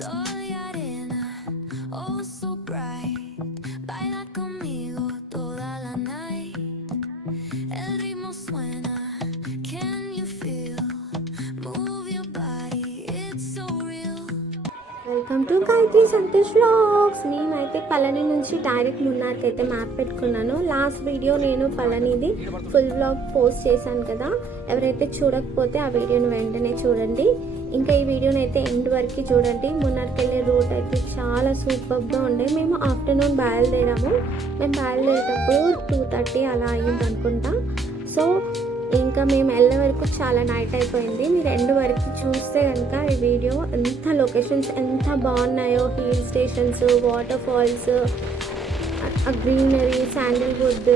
Soy arena, oh so bright. Baila conmigo toda la night. El ritmo suena, can you feel? Move your body, it's so real. Welcome to Gayatri Santosh vlogs. మేమైతే పళని నుంచి direct మున్నార్కి అయితే map పెట్టుకున్నాను. Last video నేను పళనిది full vlog post చేశాను కదా, ఎవరైతే చూడకపోతే ఆ వీడియోని వెంటనే చూడండి. ఇంకా ఈ వీడియోని అయితే ఎండ్ వరకు చూడండి. మున్నార్కి వెళ్ళే రూట్ అయితే చాలా సూపర్గా ఉండే. మేము ఆఫ్టర్నూన్ బయలుదేరాము. మేము బయలుదేరేటప్పుడు 2:30 అలా అయ్యింది అనుకుంటా. సో ఇంకా మేము వెళ్ళే వరకు చాలా నైట్ అయిపోయింది. మీరు ఎండ్ వరకు చూస్తే కనుక ఈ వీడియో ఎంత లొకేషన్స్ ఎంత బాగున్నాయో, hill stations, waterfalls, greenery, sandalwood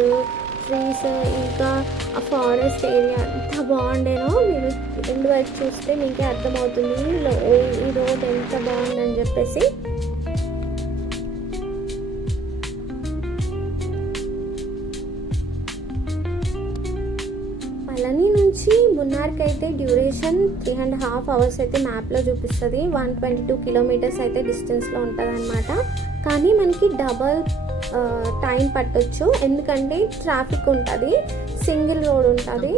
trees, ఇంకా ఆ ఫారెస్ట్ ఏరియా ఎంత బాగుండేనో మీరు ఎండ్ వరకు చూస్తే మీకే అర్థమవుతుంది ఈ రోడ్ ఎంత బాగుందని చెప్పేసి. పళని నుంచి మున్నార్కి అయితే డ్యూరేషన్ 3.5 hours అయితే మ్యాప్లో చూపిస్తుంది. 122 kilometers అయితే డిస్టెన్స్లో ఉంటుంది అనమాట. కానీ మనకి డబల్ టైం పట్టొచ్చు, ఎందుకంటే ట్రాఫిక్ ఉంటుంది, సింగిల్ రోడ్ ఉంటుంది,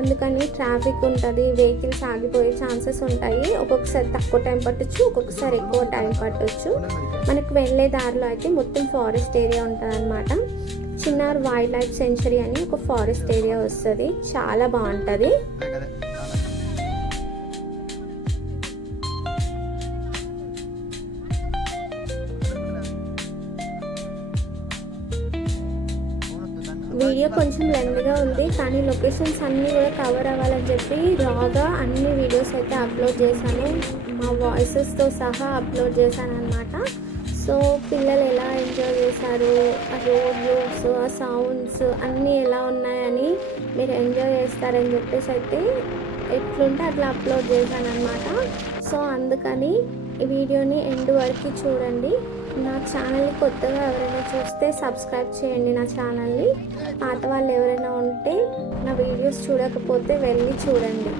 అందుకని ట్రాఫిక్ ఉంటుంది, వెహికల్స్ ఆగిపోయే ఛాన్సెస్ ఉంటాయి. ఒక్కొక్కసారి తక్కువ టైం పట్టొచ్చు, ఒక్కొక్కసారి ఎక్కువ టైం పట్టొచ్చు. మనకు వెళ్ళే దారిలో అయితే మొత్తం ఫారెస్ట్ ఏరియా ఉంటుంది అనమాట. చిన్నార్ వైల్డ్ లైఫ్ సెంచరీ అని ఒక ఫారెస్ట్ ఏరియా వస్తుంది, చాలా బాగుంటుంది. వీడియో కొంచెం లెంగ్గా ఉంది, కానీ లొకేషన్స్ అన్నీ కూడా కవర్ అవ్వాలని చెప్పి రాగా అన్ని వీడియోస్ అయితే అప్లోడ్ చేశాను, మా వాయిసెస్తో సహా అప్లోడ్ చేశాను అనమాట. సో పిల్లలు ఎలా ఎంజాయ్ చేశారు, ఆ రోడ్ వ్యూస్, ఆ సౌండ్స్ అన్నీ ఎలా ఉన్నాయని మీరు ఎంజాయ్ చేస్తారని చెప్పేసి అయితే ఎట్లుంటే అట్లా అప్లోడ్ చేశాను అనమాట. సో అందుకని ఈ వీడియోని ఎండ్ వరకు చూడండి. నా ఛానల్ని కొత్తగా ఎవరైనా చూస్తే సబ్స్క్రైబ్ చేయండి నా ఛానల్ని. పాత వాళ్ళు ఎవరైనా ఉంటే నా వీడియోస్ చూడకపోతే వెళ్ళి చూడండి.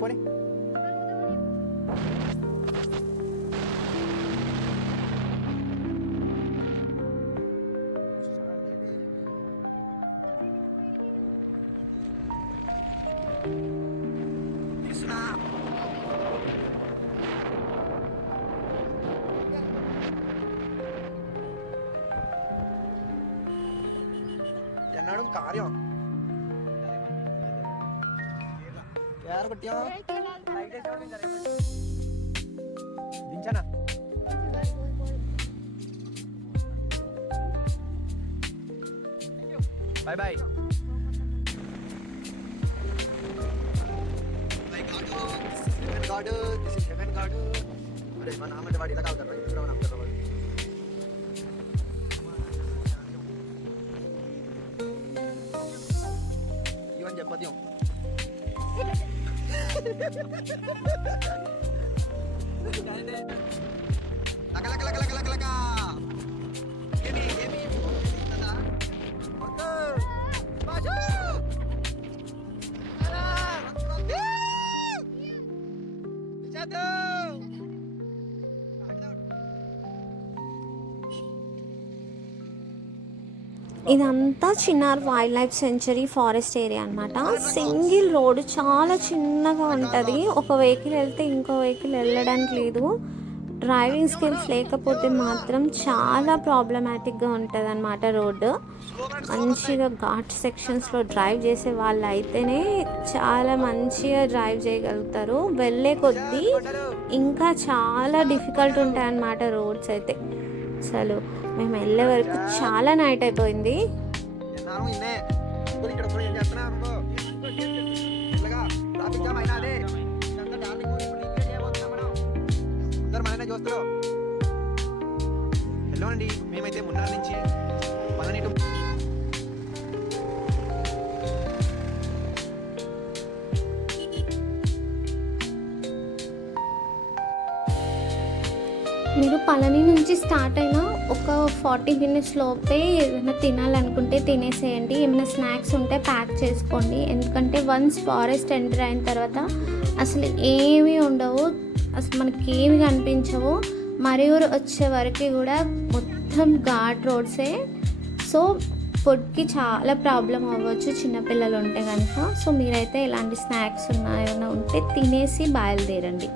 పోనీ എന്നാടും കാര്യം यार बटिया దించనా bye bye this is heaven guard అరే మన నామంటే వాడు ఇలా కావుతారు ఇక్కడ మనం అంటారు పద్యం లక లక లక లక లక లక ఏమి ఏమి కదా వద్దు బాషు అలా వద్దు విషాదు ఇదంతా Chinnar wild life century forest area అనమాట. సింగిల్ రోడ్ చాలా చిన్నగా ఉంటుంది. ఒక వెహికల్ వెళ్తే ఇంకో వెహికల్ వెళ్ళడానికి లేదు. డ్రైవింగ్ స్కిల్స్ లేకపోతే మాత్రం చాలా ప్రాబ్లమాటిక్గా ఉంటుంది అనమాట రోడ్డు. మంచిగా ఘాట్ సెక్షన్స్లో డ్రైవ్ చేసే వాళ్ళు అయితేనే చాలా మంచిగా డ్రైవ్ చేయగలుగుతారు. వెళ్ళే కొద్దీ ఇంకా చాలా డిఫికల్ట్ ఉంటాయి అన్నమాట రోడ్స్ అయితే. అసలు మేము వెళ్ళే వరకు చాలా నైట్ అయిపోయింది. హలో అండి, మేమైతే మున్నార్ నుంచి పళని టు మీరు పళని నుంచి స్టార్ట్ అయినా ఒక 40 minutes లోపే ఏదైనా తినాలనుకుంటే తినేసేయండి. ఏమైనా స్నాక్స్ ఉంటే ప్యాక్ చేసుకోండి. ఎందుకంటే వన్స్ ఫారెస్ట్ ఎంటర్ అయిన తర్వాత అసలు ఏమీ ఉండవు, అసలు మనకి ఏమి కనిపించవు. మరియూరు వచ్చే వరకు కూడా మొత్తం ఘాట్ రోడ్సే. సో ఫుడ్కి చాలా ప్రాబ్లం అవ్వచ్చు చిన్నపిల్లలు ఉంటే కనుక. సో మీరైతే ఇలాంటి స్నాక్స్ ఏమైనా ఉంటే తినేసి బయలుదేరండి.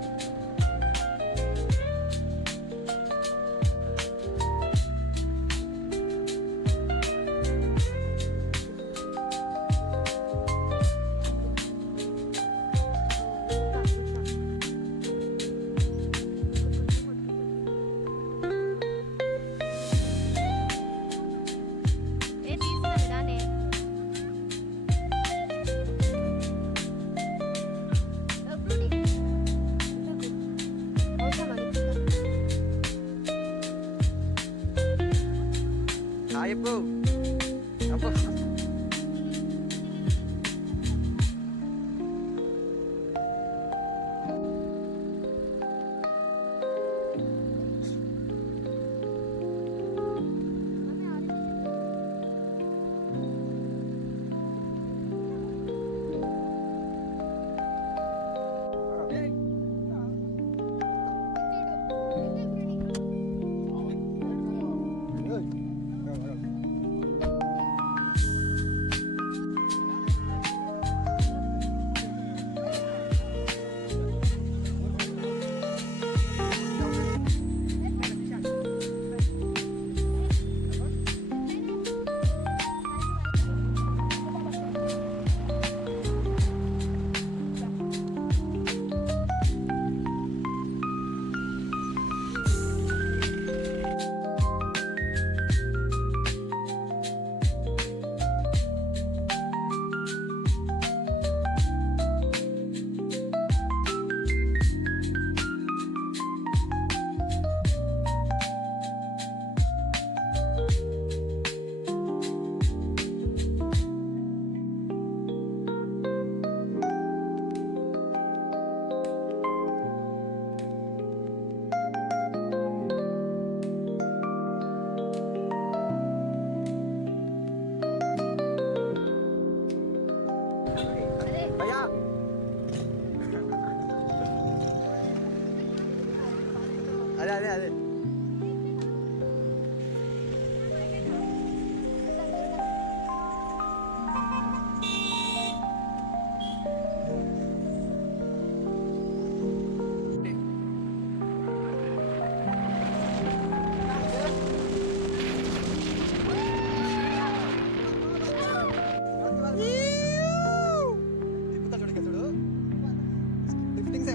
చెప్పు చెప్పు. అదే అదే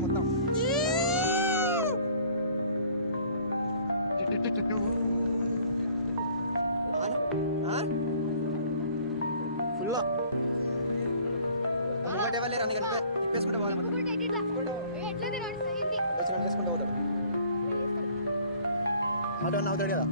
మొత్తం ఫుల్ ముంగటే వాళ్ళే రన్ని కలిపే తిప్పేసుకుంటే పోవాలి మొత్తం వేసుకుంటే పోతాడు మాట అవుతాడు కదా.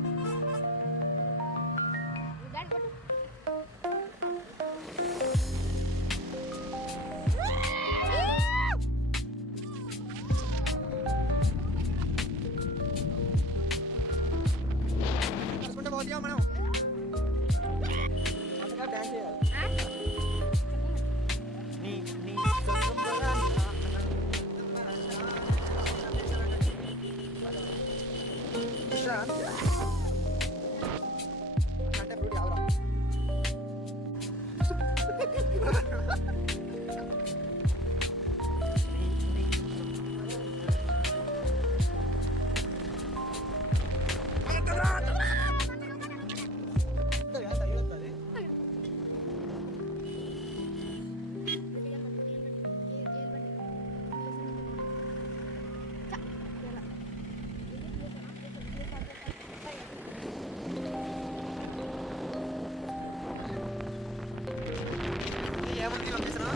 ఏమంది పంపిస్తున్నా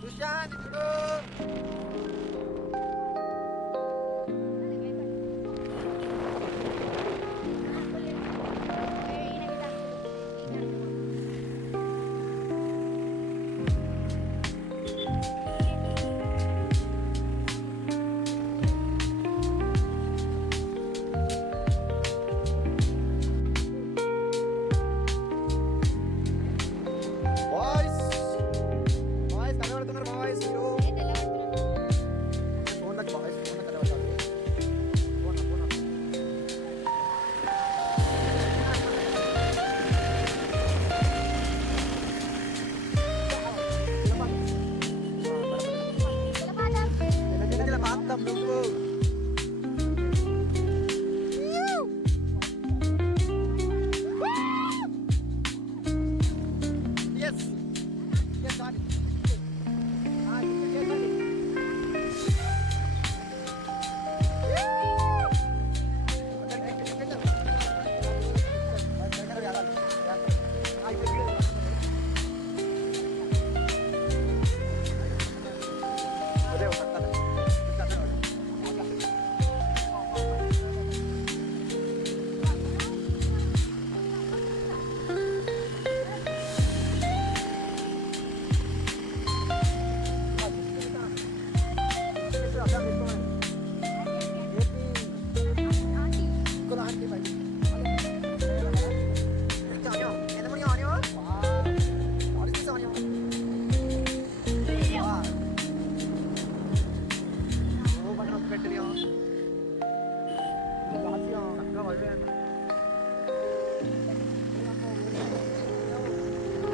సుశాంత్ చూడు బాయ్స్ బాయ్స్ కనబడుతున్నారు బాయ్స్ ఫోన్ నాకు బాయ్స్ ఫోన్ కనబడతారు ఫోన్ ఫోన్ పాత్తం నువ్వు Yes. Yes, got it.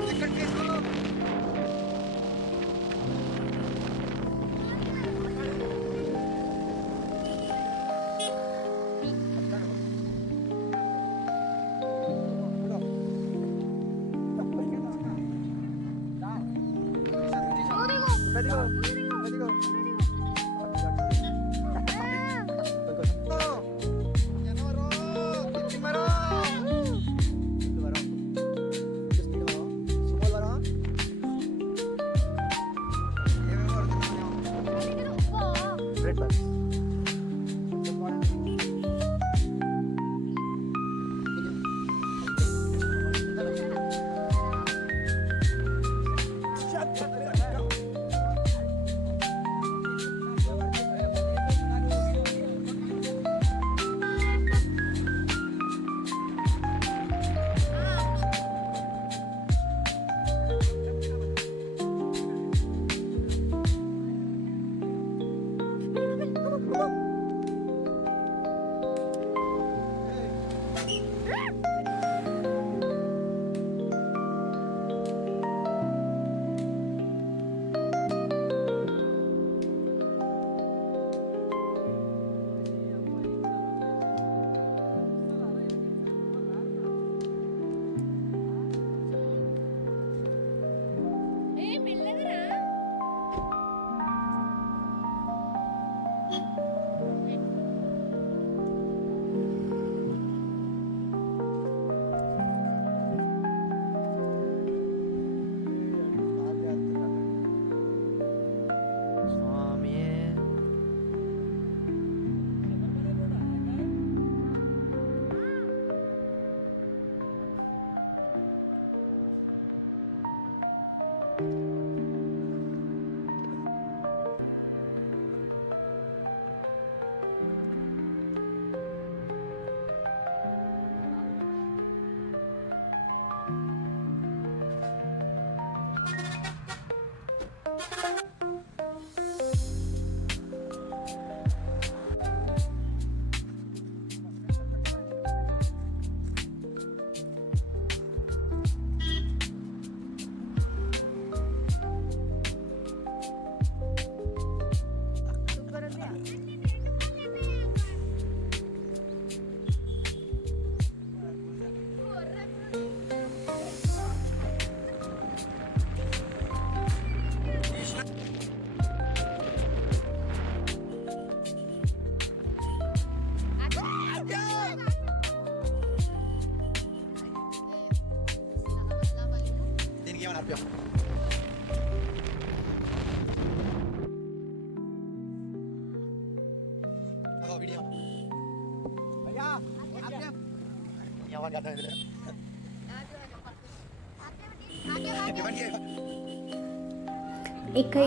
You can get it.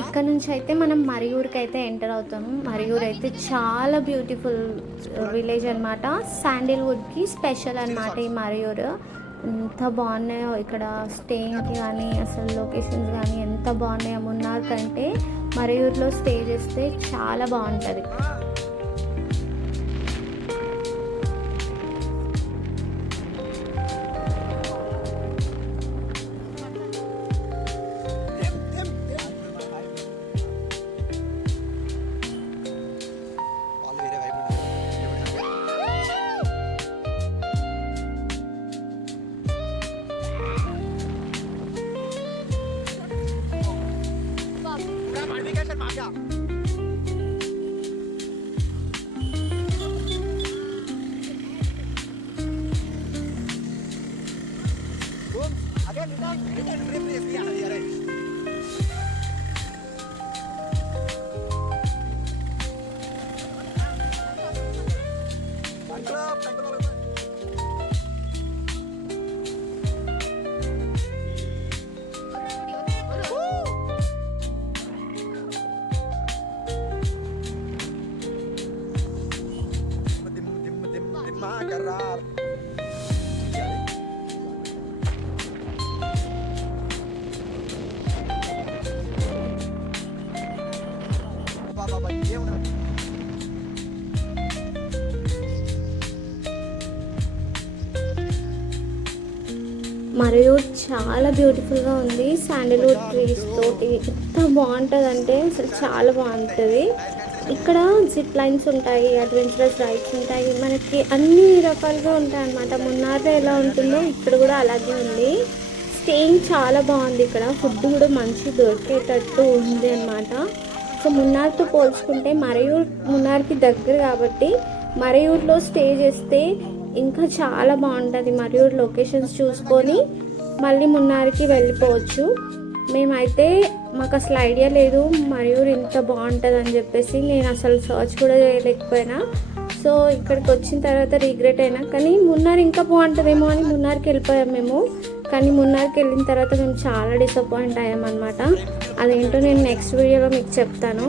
ఇక్కడ నుంచి అయితే మనం మరియూర్కి అయితే ఎంటర్ అవుతాము. మరియూర్ అయితే చాలా బ్యూటిఫుల్ విలేజ్ అనమాట. శాండిల్వుడ్కి స్పెషల్ అనమాట ఈ మరియూర్. ఎంత బాగున్నాయో ఇక్కడ స్టేయింగ్కి కానీ అసలు లొకేషన్స్ కానీ ఎంత బాగున్నాయో. మున్నార్ కంటే మరియూర్లో స్టే చేస్తే చాలా బాగుంటుంది. మరియూర్ చాలా బ్యూటిఫుల్గా ఉంది. శాండిల్వుడ్ ట్రీస్ తోటి ఎంత బాగుంటుంది అంటే అసలు చాలా బాగుంటుంది. ఇక్కడ జిప్ లైన్స్ ఉంటాయి, అడ్వెంచరస్ రైడ్స్ ఉంటాయి, మనకి అన్ని రకాలుగా ఉంటాయి అన్నమాట. మున్నార్లో ఎలా ఉంటుందో ఇక్కడ కూడా అలాగే ఉంది. స్టేయింగ్ చాలా బాగుంది. ఇక్కడ ఫుడ్ కూడా మంచి దొరికేటట్టు ఉంది అన్నమాట. సో మున్నార్తో పోల్చుకుంటే మరియూర్ మున్నార్కి దగ్గర కాబట్టి మరియూర్లో స్టే చేస్తే ఇంకా చాలా బాగుంటుంది. మరియూర్ లొకేషన్స్ చూసుకొని మళ్ళీ మున్నార్కి వెళ్ళిపోవచ్చు. మేమైతే మాకు అసలు ఐడియా లేదు మరియూర్ ఇంత బాగుంటుంది అని చెప్పేసి. నేను అసలు సర్చ్ కూడా చేయలేకపోయినా. సో ఇక్కడికి వచ్చిన తర్వాత రిగ్రెట్ అయినా. కానీ మున్నార్ ఇంకా బాగుంటుందేమో అని మున్నార్కి వెళ్ళిపోయాం మేము. కానీ మున్నార్కి వెళ్ళిన తర్వాత మేము చాలా డిసప్పాయింట్ అయ్యామన్నమాట. అదేంటో నేను నెక్స్ట్ వీడియోలో మీకు చెప్తాను.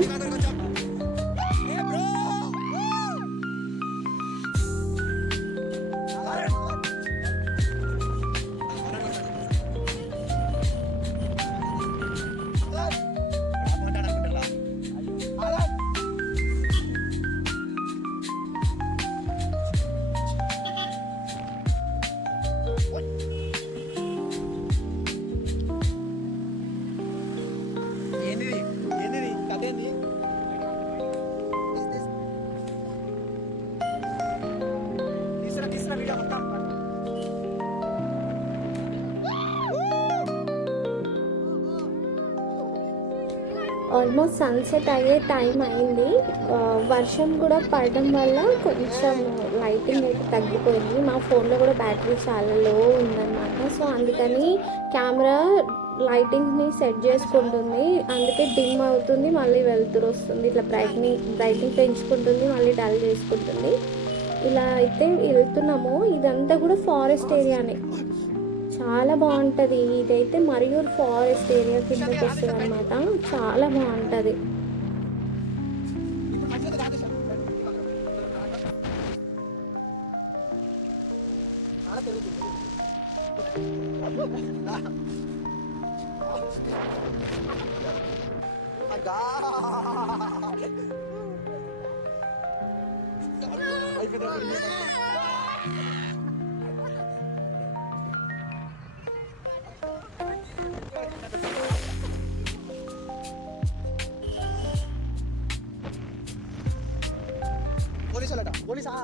ఆల్మోస్ట్ సన్సెట్ అయ్యే టైం అయింది. వర్షం కూడా పడడం వల్ల కొంచెం లైటింగ్ అయితే తగ్గిపోయింది. మా ఫోన్లో కూడా బ్యాటరీ చాలా లో ఉందన్నమాట. సో అందుకని కెమెరా లైటింగ్ని సెట్ చేసుకుంటుంది, అందుకే డిమ్ అవుతుంది, మళ్ళీ వెలుతురు వస్తుంది. ఇట్లా బ్రైట్నింగ్ పెంచుకుంటుంది, మళ్ళీ డల్ చేసుకుంటుంది. ఇలా అయితే వెళ్తున్నాము. ఇదంతా కూడా ఫారెస్ట్ ఏరియానే, చాలా బాగుంటుంది. ఇదైతే మరియూర్ ఫారెస్ట్ ఏరియా కిందకి వస్తుంది అనమాట. చాలా బాగుంటుంది. పోలీసా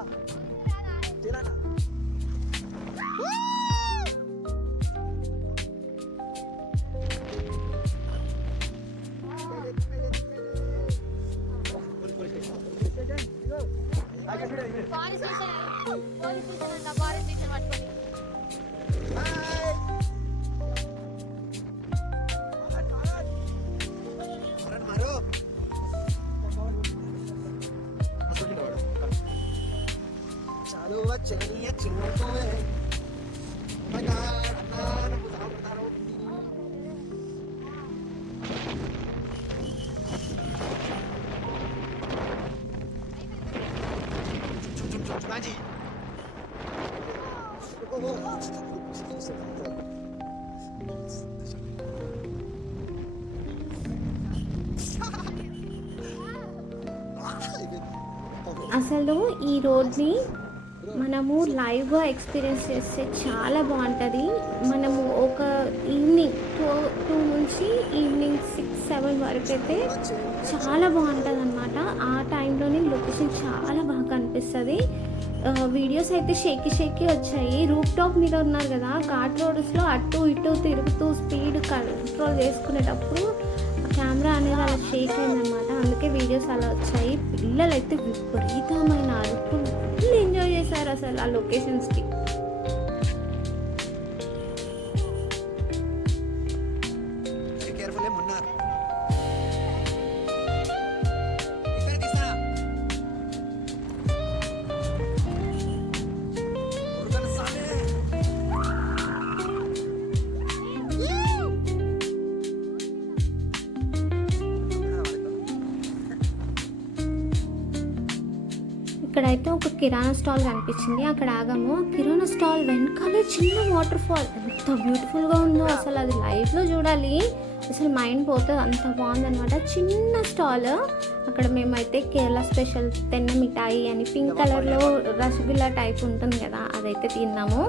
అసలు ఈ రోడ్ని మనము లైవ్గా ఎక్స్పీరియన్స్ చేస్తే చాలా బాగుంటుంది. మనము ఒక ఈవినింగ్ 2 నుంచి ఈవినింగ్ 6-7 వరకు అయితే చాలా బాగుంటుంది అనమాట. ఆ టైంలోనే లొకేషన్ చాలా బాగా కనిపిస్తుంది. వీడియోస్ అయితే షేకీ వచ్చాయి. రూప్ టాప్ మీద ఉన్నారు కదా, ఘాట్ రోడ్స్లో అటు ఇటు తిరుగుతూ స్పీడ్ కంట్రోల్ చేసుకునేటప్పుడు కెమెరా అనేది అలా షేక్ అయిందనమాట. అందుకే వీడియోస్ అలా వచ్చాయి. పిల్లలు అయితే విపరీతమైన అరుపులు ఫుల్ ఎంజాయ్ చేశారు అసలు ఆ లొకేషన్స్కి. ఇక్కడైతే ఒక కిరాణా స్టాల్ కనిపించింది, అక్కడ ఆగాము. కిరాణా స్టాల్ వెనకాలే చిన్న వాటర్ ఫాల్, ఎంత బ్యూటిఫుల్గా ఉందో అసలు. అది లైవ్లో చూడాలి, అసలు మైండ్ పోతుంది, అంత బాగుందనమాట. చిన్న స్టాల్. అక్కడ మేమైతే కేరళ స్పెషల్ తెన్న మిఠాయి అని పింక్ కలర్లో రసగుల్లా టైప్ ఉంటుంది కదా, అదైతే తిన్నాము.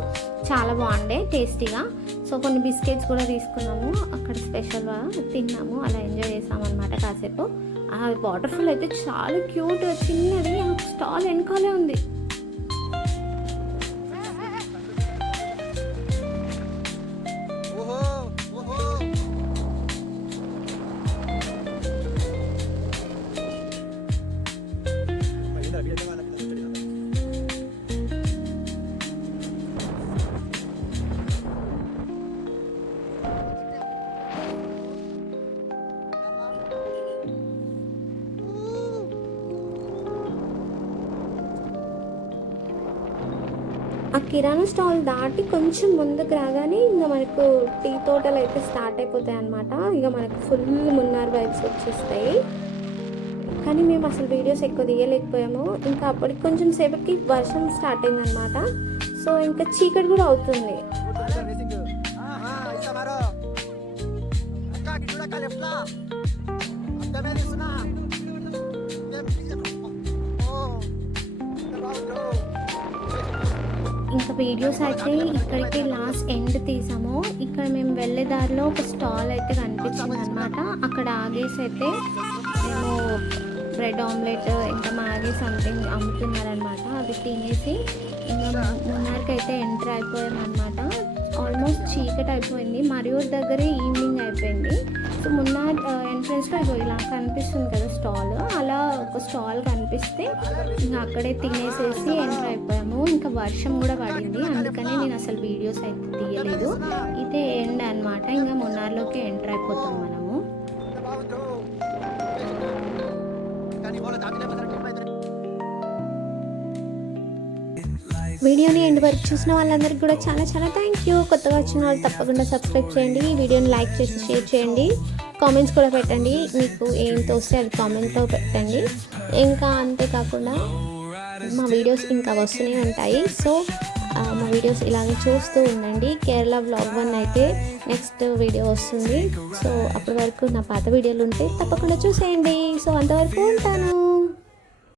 చాలా బాగుండే, టేస్టీగా. సో కొన్ని బిస్కెట్స్ కూడా తీసుకున్నాము, అక్కడ స్పెషల్గా తిన్నాము. అలా ఎంజాయ్ చేసామన్నమాట కాసేపు. ఆ వాటర్ ఫాల్ అయితే చాలా క్యూట్, చిన్నది. ఆ స్టాల్ వెనకాలే ఉంది. ఆ కిరాణా స్టాల్ దాటి కొంచెం ముందుకు రాగానే ఇంకా మనకు టీ తోటలు అయితే స్టార్ట్ అయిపోతాయి అన్నమాట. ఇక మనకు ఫుల్ మున్నార్ వైబ్స్ వచ్చేస్తాయి. కానీ మేము అసలు వీడియోస్ ఎక్కువ తీయలేకపోయాము. ఇంకా అప్పటికి కొంచెం సేపటికి వర్షం స్టార్ట్ అయిందనమాట. సో ఇంకా చీకటి కూడా అవుతుంది. ఇంకా వీడియోస్ అయితే ఇక్కడికి లాస్ట్ ఎండ్ తీసాము. ఇక్కడ మేము వెళ్ళే దారిలో ఒక స్టాల్ అయితే కనిపించింది అనమాట. అక్కడ ఆగేసి అయితే మేము బ్రెడ్ ఆమ్లెట్ ఇంకా మ్యాగీ సంథింగ్ అమ్ముతున్నారనమాట. అది తినేసి ఇంకా మున్నార్కి అయితే ఎంటర్ అయిపోయామన్నమాట. ఆల్మోస్ట్ చీకటి అయిపోయింది. మరియూర్ దగ్గరే ఈవినింగ్ అయిపోయింది. సో మున్నార్ ఎంట్రన్స్లో ఇగో ఇలా కనిపిస్తుంది కదా స్టాల్, అలా ఒక స్టాల్ కనిపిస్తే ఇంకా అక్కడే తినేసేసి ఎంటర్ అయిపోయాము. ఇంకా వర్షం కూడా పడింది, అందుకని నేను అసలు వీడియోస్ అయితే తీయలేదు. ఇదే ఎండ్ అనమాట. ఇంకా మున్నార్లోకి ఎంటర్ అయిపోతాం మనము. వీడియోని ఎండ్ వరకు చూసిన వాళ్ళందరికీ కూడా చాలా చాలా థ్యాంక్ యూ. కొత్తగా వచ్చిన వాళ్ళు తప్పకుండా సబ్స్క్రైబ్ చేయండి, ఈ వీడియోని లైక్ చేసి షేర్ చేయండి, కామెంట్స్ కూడా పెట్టండి. మీకు ఏం తోస్తే అది కామెంట్తో పెట్టండి. ఇంకా అంతేకాకుండా మా వీడియోస్ ఇంకా వస్తూనే ఉంటాయి. సో మా వీడియోస్ ఇలాగే చూస్తూ ఉండండి. కేరళ వ్లాగ్ 1 అయితే నెక్స్ట్ వీడియో వస్తుంది. సో అప్పటి వరకు నా పాత వీడియోలు ఉంటే తప్పకుండా చూసేయండి. సో అంతవరకు ఉంటాను.